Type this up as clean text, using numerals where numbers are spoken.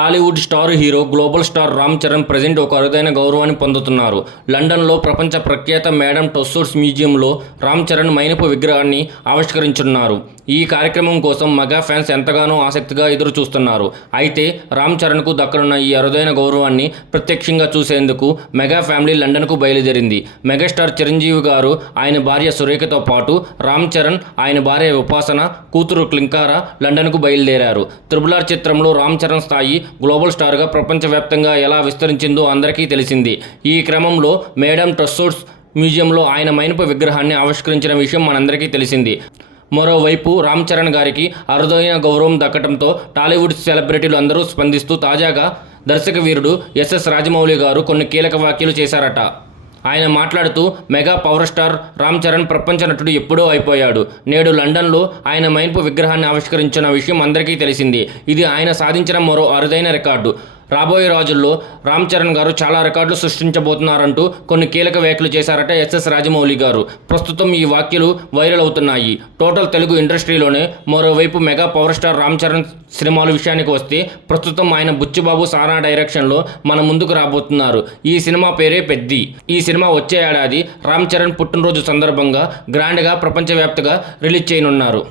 Tollywood star hero global star Ram Charan present ఒక అరుదైన గౌరవాన్ని పొందుతున్నారు. లండన్లో ప్రపంచ ప్రఖ్యాత మేడమ్ టస్సోడ్స్ మ్యూజియంలో రామ్ చరణ్ మైనపు విగ్రహాన్ని ఆవిష్కరించనున్నారు. ఈ కార్యక్రమం కోసం మెగా ఫ్యాన్స్ ఎంతగానో ఆసక్తిగా ఎదురు చూస్తున్నారు. అయితే రామ్ చరణ్కు దక్కనున్న ఈ అరుదైన గౌరవాన్ని ప్రత్యక్షంగా చూసేందుకు మెగా ఫ్యామిలీ లండన్కు బయలుదేరింది. మెగాస్టార్ చిరంజీవి గారు, ఆయన భార్య సురేఖతో పాటు రామ్ చరణ్, ఆయన భార్య ఉపాసన, కూతురు క్లింకారా లండన్కు బయలుదేరారు. RRR చిత్రంలో రామ్ చరణ్ స్థాయి గ్లోబల్ స్టార్గా ప్రపంచవ్యాప్తంగా ఎలా విస్తరించిందో అందరికీ తెలిసింది. ఈ క్రమంలో మేడమ్ టస్సోడ్స్ మ్యూజియంలో ఆయన మైనపు విగ్రహాన్ని ఆవిష్కరించిన విషయం మనందరికీ తెలిసింది. మరోవైపు రామ్ చరణ్ గారికి అరుదైన గౌరవం దక్కడంతో టాలీవుడ్ సెలబ్రిటీలు అందరూ స్పందిస్తూ తాజాగా దర్శక వీరుడు ఎస్ఎస్ రాజమౌళి గారు కొన్ని కీలక వ్యాఖ్యలు చేశారట. ఆయన మాట్లాడుతూ, mega power star Ram Charan ప్రపంచ నటుడు ఎప్పుడో అయిపోయాడు. నేడు లండన్లో ఆయన మైనపు విగ్రహాన్ని ఆవిష్కరించిన విషయం అందరికీ తెలిసింది. ఇది ఆయన సాధించిన మరో అరుదైన రికార్డు. రాబోయే రోజుల్లో రామ్ చరణ్ గారు చాలా రికార్డులు సృష్టించబోతున్నారంటూ కొన్ని కీలక వ్యాఖ్యలు చేశారట ఎస్ఎస్ రాజమౌళి గారు. ప్రస్తుతం ఈ వ్యాఖ్యలు వైరల్ అవుతున్నాయి టోటల్ తెలుగు ఇండస్ట్రీలోనే. మరోవైపు mega power star Ram Charan సినిమాల విషయానికి వస్తే ప్రస్తుతం ఆయన బుచ్చిబాబు సానా డైరెక్షన్లో మన ముందుకు రాబోతున్నారు. ఈ సినిమా పేరే పెద్ది. ఈ సినిమా వచ్చే ఏడాది రామ్ చరణ్ పుట్టినరోజు సందర్భంగా గ్రాండ్గా ప్రపంచవ్యాప్తంగా రిలీజ్ చేయనున్నారు.